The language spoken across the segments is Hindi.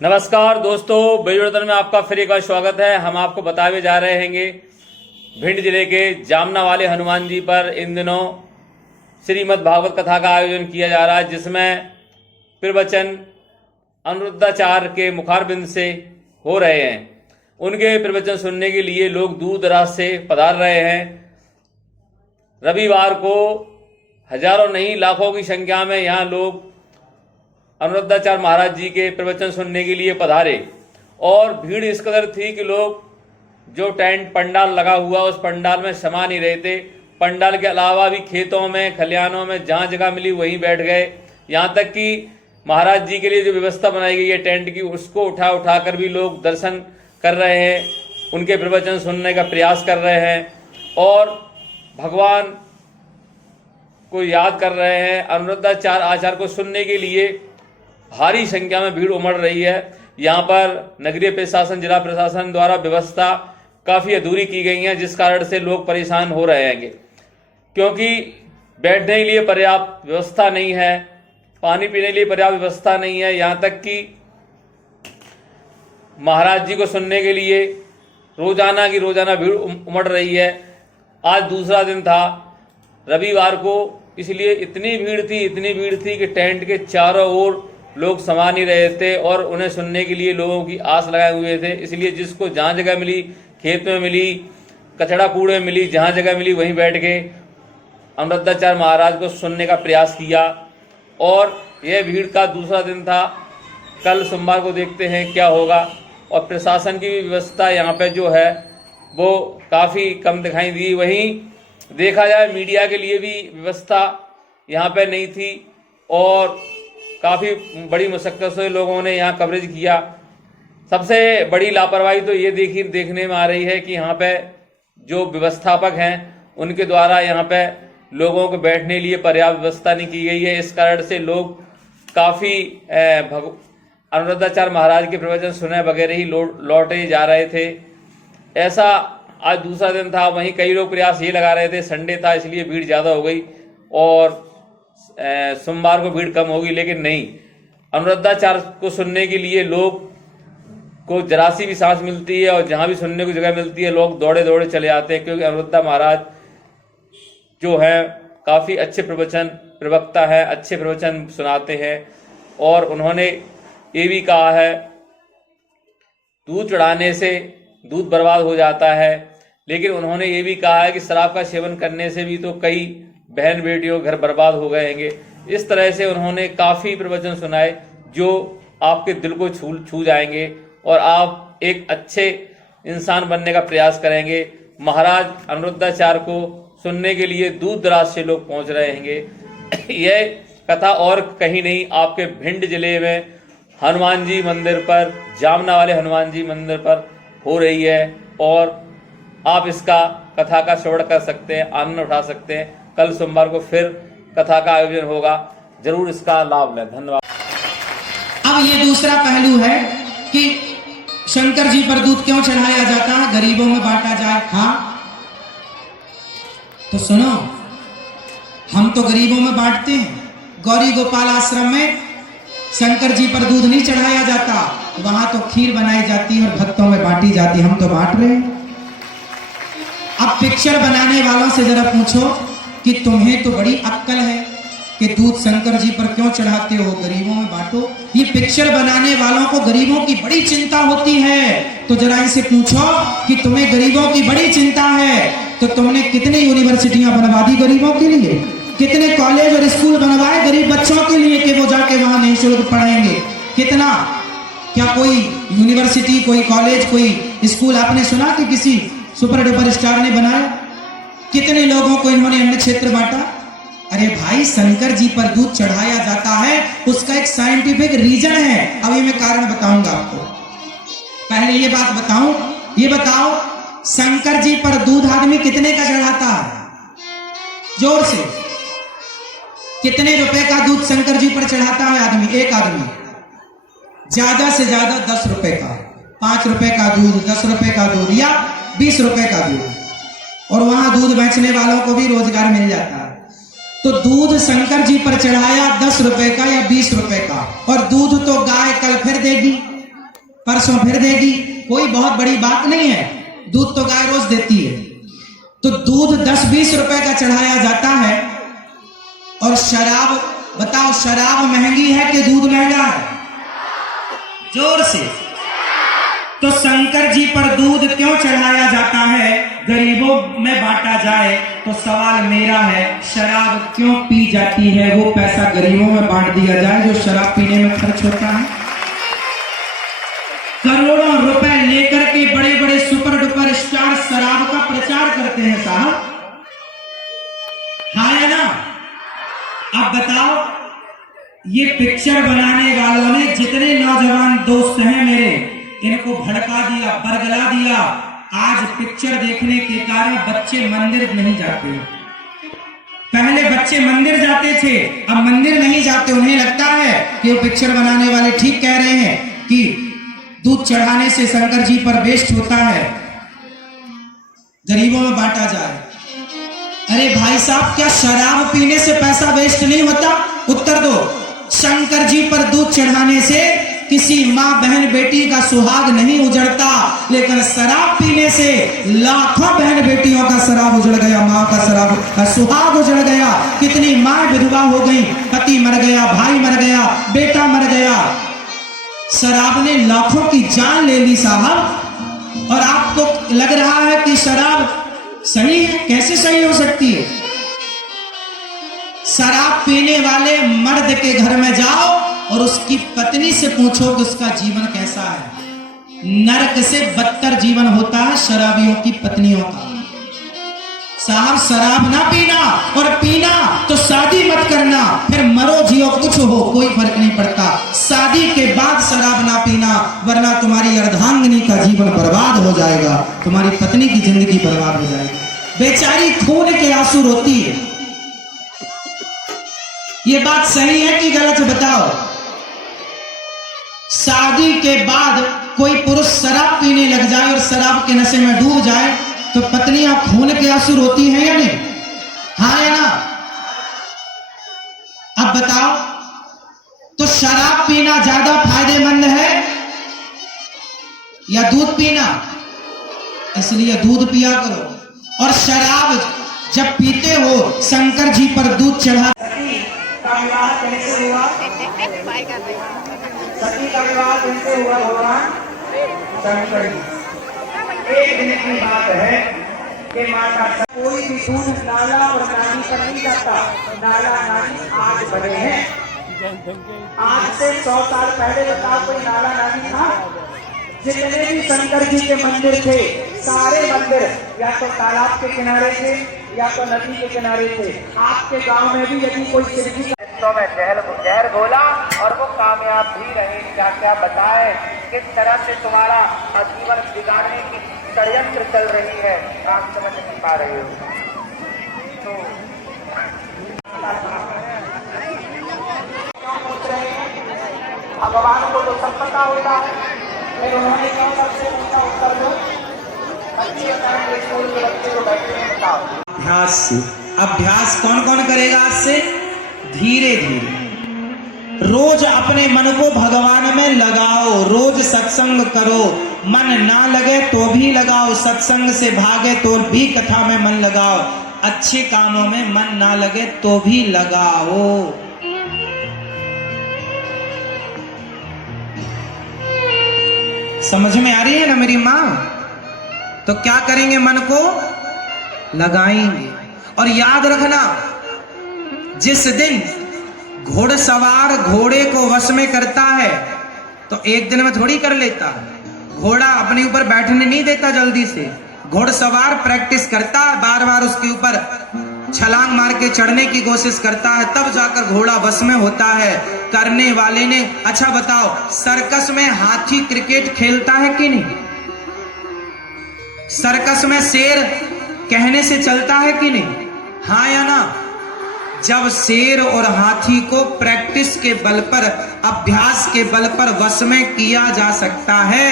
नमस्कार दोस्तों, बेजोड़तन में आपका फिर एक बार स्वागत है। हम आपको बतावे जा रहे हैंगे भिंड जिले के जामना वाले हनुमान जी पर इन दिनों श्रीमद् भागवत कथा का आयोजन किया जा रहा है, जिसमें प्रवचन अनिरुद्धाचार्य के मुखारबिंद से हो रहे हैं। उनके प्रवचन सुनने के लिए लोग दूर दराज से पधार रहे हैं। रविवार को हजारों नहीं लाखों की संख्या में यहाँ लोग अनिरुद्धाचार्य महाराज जी के प्रवचन सुनने के लिए पधारे और भीड़ इस कदर थी कि लोग जो टेंट पंडाल लगा हुआ उस पंडाल में समा नहीं रहे थे। पंडाल के अलावा भी खेतों में, खलिहानों में जहाँ जगह मिली वहीं बैठ गए। यहाँ तक कि महाराज जी के लिए जो व्यवस्था बनाई गई है टेंट की, उसको उठा कर भी लोग दर्शन कर रहे हैं, उनके प्रवचन सुनने का प्रयास कर रहे हैं और भगवान को याद कर रहे हैं। अनिरुद्धाचार्य आचार्य को सुनने के लिए भारी संख्या में भीड़ उमड़ रही है। यहाँ पर नगरीय प्रशासन, जिला प्रशासन द्वारा व्यवस्था काफ़ी अधूरी की गई है, जिस कारण से लोग परेशान हो रहे हैं, क्योंकि बैठने के लिए पर्याप्त व्यवस्था नहीं है, पानी पीने के लिए पर्याप्त व्यवस्था नहीं है। यहाँ तक कि महाराज जी को सुनने के लिए रोजाना की रोजाना भीड़ उमड़ रही है। आज दूसरा दिन था रविवार को, इसलिए इतनी भीड़ थी कि टेंट के चारों ओर लोग समा नहीं रहे थे और उन्हें सुनने के लिए लोगों की आस लगाए हुए थे। इसलिए जिसको जहाँ जगह मिली, खेत में मिली, कचड़ा कूड़े में मिली, जहाँ जगह मिली वहीं बैठ के अनिरुद्धाचार्य महाराज को सुनने का प्रयास किया। और यह भीड़ का दूसरा दिन था। कल सोमवार को देखते हैं क्या होगा। और प्रशासन की भी व्यवस्था यहाँ पे जो है वो काफ़ी कम दिखाई दी। वहीं देखा जाए मीडिया के लिए भी व्यवस्था यहाँ पे नहीं थी और काफ़ी बड़ी मुशक्क़त से लोगों ने यहाँ कवरेज किया। सबसे बड़ी लापरवाही तो ये देखने में आ रही है कि यहाँ पे जो व्यवस्थापक हैं उनके द्वारा यहाँ पे लोगों को बैठने के लिए पर्याप्त व्यवस्था नहीं की गई है। इस कारण से लोग काफ़ी अनिरुद्धाचार्य महाराज के प्रवचन सुने बगैर ही लौटे जा रहे थे। ऐसा आज दूसरा दिन था। वहीं कई लोग प्रयास ये लगा रहे थे संडे था इसलिए भीड़ ज़्यादा हो गई और सोमवार को भीड़ कम होगी, लेकिन नहीं। अनिरुद्धाचार्य को सुनने के लिए लोग को जरा सी भी सांस मिलती है और जहाँ भी सुनने को जगह मिलती है लोग दौड़े दौड़े चले आते हैं, क्योंकि अनिरुद्धा महाराज जो है काफ़ी अच्छे प्रवक्ता है, अच्छे प्रवचन सुनाते हैं। और उन्होंने ये भी कहा है दूध चढ़ाने से दूध बर्बाद हो जाता है, लेकिन उन्होंने ये भी कहा है कि शराब का सेवन करने से भी तो कई बहन बेटियों घर बर्बाद हो गए हैं। इस तरह से उन्होंने काफ़ी प्रवचन सुनाए जो आपके दिल को छू जाएंगे और आप एक अच्छे इंसान बनने का प्रयास करेंगे। महाराज अनिरुद्धाचार्य को सुनने के लिए दूर दराज से लोग पहुंच रहे हैं। यह कथा और कहीं नहीं, आपके भिंड जिले में हनुमान जी मंदिर पर, जामना वाले हनुमान जी मंदिर पर हो रही है और आप इसका कथा का श्रवण कर सकते हैं, आनंद उठा सकते हैं। कल सोमवार को फिर कथा का आयोजन होगा, जरूर इसका लाभ लें। धन्यवाद। अब ये दूसरा पहलू है कि शंकर जी पर दूध क्यों चढ़ाया जाता है, गरीबों में बांटा जाए। हाँ तो सुनो, हम तो गरीबों में बांटते हैं। गौरी गोपाल आश्रम में शंकर जी पर दूध नहीं चढ़ाया जाता, वहां तो खीर बनाई जाती है और भक्तों में बांटी जाती है। हम तो बांट रहे हैं। अब पिक्चर बनाने वालों से जरा पूछो कि तुम्हें तो बड़ी अक्ल है कि दूध शंकर जी पर क्यों चढ़ाते हो, गरीबों में बांटो। ये पिक्चर बनाने वालों को गरीबों की बड़ी चिंता होती है, तो जरा इनसे पूछो कि तुम्हें गरीबों की बड़ी चिंता है तो तुमने कितनी यूनिवर्सिटियां बनवा दी गरीबों के लिए, कितने कॉलेज और स्कूल बनवाए गरीब बच्चों के लिए कि वो जाके वहां निःशुल्क पढ़ेंगे। कितना, क्या कोई यूनिवर्सिटी, कोई कॉलेज, कोई स्कूल आपने सुना कि किसी सुपर डुपर स्टार ने बनाया? कितने लोगों को इन्होंने अन्य क्षेत्र बांटा? अरे भाई, शंकर जी पर दूध चढ़ाया जाता है, उसका एक साइंटिफिक रीजन है। अभी मैं कारण बताऊंगा आपको। पहले ये बात बताऊं, ये बताओ शंकर जी पर दूध आदमी कितने का चढ़ाता है? जोर से, कितने रुपए का दूध शंकर जी पर चढ़ाता है आदमी? एक आदमी ज्यादा से ज्यादा 10 रुपए का, 5 रुपए का दूध, 10 रुपए का दूध या 20 रुपए का दूध। और वहां दूध बेचने वालों को भी रोजगार मिल जाता है। तो दूध शंकर जी पर चढ़ाया 10 रुपए का या 20 रुपए का, और दूध तो गाय कल फिर देगी। परसों फिर देगी, कोई बहुत बड़ी बात नहीं है, दूध तो गाय रोज देती है। तो दूध 10-20 रुपए का चढ़ाया जाता है, और शराब, बताओ शराब महंगी है कि दूध महंगा है? जोर से। तो शंकर जी पर दूध क्यों चढ़ाया जाता है? गरीबों में बांटा जाए। तो सवाल मेरा है, शराब क्यों पी जाती है? वो पैसा गरीबों में बांट दिया जाए जो शराब पीने में खर्च होता है। करोड़ों रुपए लेकर के बड़े बड़े सुपर डुपर स्टार शराब का प्रचार करते हैं साहब, हाँ या ना? अब बताओ, ये पिक्चर बनाने वालों ने जितने नौजवान दोस्त हैं मेरे, इनको भड़का दिया, बरगला दिया। आज पिक्चर देखने के कारण बच्चे मंदिर नहीं जाते। पहले बच्चे मंदिर जाते थे, अब मंदिर नहीं जाते। उन्हें लगता है कि वो पिक्चर बनाने वाले ठीक कह रहे हैं कि दूध चढ़ाने से शंकर जी पर वेस्ट होता है, गरीबों में बांटा जाए। अरे भाई साहब, क्या शराब पीने से पैसा वेस्ट नहीं होता? उत्तर दो। शंकर जी पर दूध चढ़ाने से किसी माँ बहन बेटी का सुहाग नहीं उजड़ता, लेकिन शराब पीने से लाखों बहन बेटियों का शराब उजड़ गया, माँ का शराब सुहाग उजड़ गया। कितनी माँ विधवा हो गई, पति मर गया, भाई मर गया, बेटा मर गया। शराब ने लाखों की जान ले ली साहब। और आपको लग रहा है कि शराब सही है? कैसे सही हो सकती है? शराब पीने वाले मर्द के घर में जाओ और उसकी पत्नी से पूछो कि उसका जीवन कैसा है। नरक से बदतर जीवन होता है शराबियों की पत्नियों का। साहब, शराब ना पीना, और पीना तो शादी मत करना, फिर मरो जियो कुछ हो कोई फर्क नहीं पड़ता। शादी के बाद शराब ना पीना, वरना तुम्हारी अर्धांगिनी का जीवन बर्बाद हो जाएगा, तुम्हारी पत्नी की जिंदगी बर्बाद हो जाएगी। बेचारी खून के आंसू रोती है। ये बात सही है कि गलत, बताओ? शादी के बाद कोई पुरुष शराब पीने लग जाए और शराब के नशे में डूब जाए तो पत्नियां खून के आंसू रोती हैं या नहीं? हाँ या ना? अब बताओ, तो शराब पीना ज्यादा फायदेमंद है या दूध पीना? इसलिए दूध पिया करो। और शराब जब पीते हो, शंकर जी पर दूध चढ़ा। का विवाह कैसे हुआ? सती का विवाह कैसे हुआ? भगवान शंकर जी। एक दिन की बात है कि माता कोई भी दूध नाला और नाली पर नहीं जाता। नाला नाली आज बने हैं। आज से 100 साल पहले बताओ कोई नाला नाली था? जितने भी शंकर जी के मंदिर थे, सारे मंदिर या तो तालाब के किनारे थे या तो नदी के किनारे थे। आपके गांव में भी यदि कोई शिव जी तो मैं जहर घोला और वो कामयाब भी रहे। क्या क्या बताए किस तरह से तुम्हारा जीवन बिगाड़ने की षड्यंत्र चल रही है, आप समझ नहीं पा रहे हो। तो भगवान को तो सब पता होता है, फिर उन्होंने क्यों सबसे पूछा उत्तर दो? स्कूल के बच्चे को बैठे में बताओ। अभ्यास से, अभ्यास कौन कौन करेगा? आज से धीरे धीरे रोज अपने मन को भगवान में लगाओ। रोज सत्संग करो, मन ना लगे तो भी लगाओ, सत्संग से भागे तो भी कथा में मन लगाओ, अच्छे कामों में मन ना लगे तो भी लगाओ। समझ में आ रही है ना मेरी माँ? तो क्या करेंगे? मन को लगाएंगे। और याद रखना, जिस दिन घोड़सवार घोड़े को वश में करता है तो एक दिन में थोड़ी कर लेता है। घोड़ा अपने ऊपर बैठने नहीं देता जल्दी से। घोड़सवार प्रैक्टिस करता है, बार बार उसके ऊपर छलांग मार के चढ़ने की कोशिश करता है, तब जाकर घोड़ा वश में होता है। करने वाले ने, अच्छा बताओ, सर्कस में हाथी क्रिकेट खेलता है कि नहीं? सर्कस में शेर कहने से चलता है कि नहीं? हाँ या ना? जब शेर और हाथी को प्रैक्टिस के बल पर, अभ्यास के बल पर वश में किया जा सकता है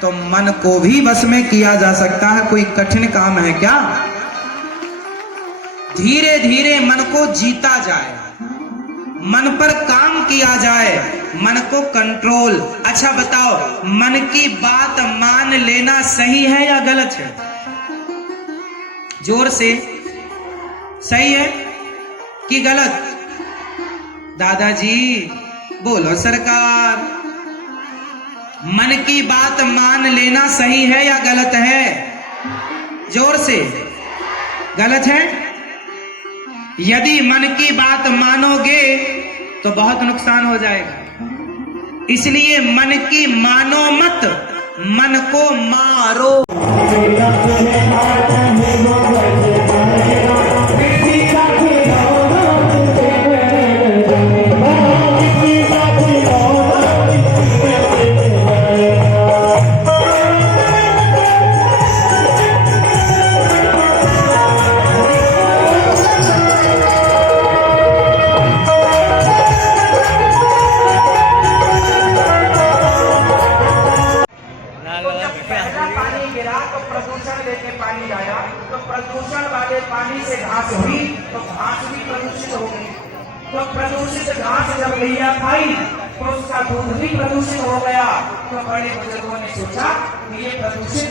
तो मन को भी वश में किया जा सकता है। कोई कठिन काम है क्या? धीरे धीरे मन को जीता जाए, मन पर काम किया जाए मन को कंट्रोल। अच्छा बताओ, मन की बात मान लेना सही है या गलत है? जोर से, सही है कि गलत? दादाजी बोलो सरकार, मन की बात मान लेना सही है या गलत है? जोर से, गलत है। यदि मन की बात मानोगे तो बहुत नुकसान हो जाएगा, इसलिए मन की मानो मत, मन को मारो। प्रदूषण लेके पानी आया तो प्रदूषण वाले पानी से घास हुई तो घास भी प्रदूषित हो गई। तो प्रदूषित घास जब गैया खाई तो उसका दूध भी प्रदूषित हो गया। तो बड़े बुजुर्गों ने सोचा कि ये प्रदूषित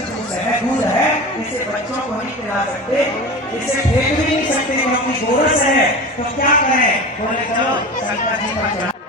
दूध है, इसे बच्चों को नहीं पिला सकते, इसे फेंक भी नहीं सकते क्योंकि गोरस है, तो क्या करें? बोले चलो शंकर जी पर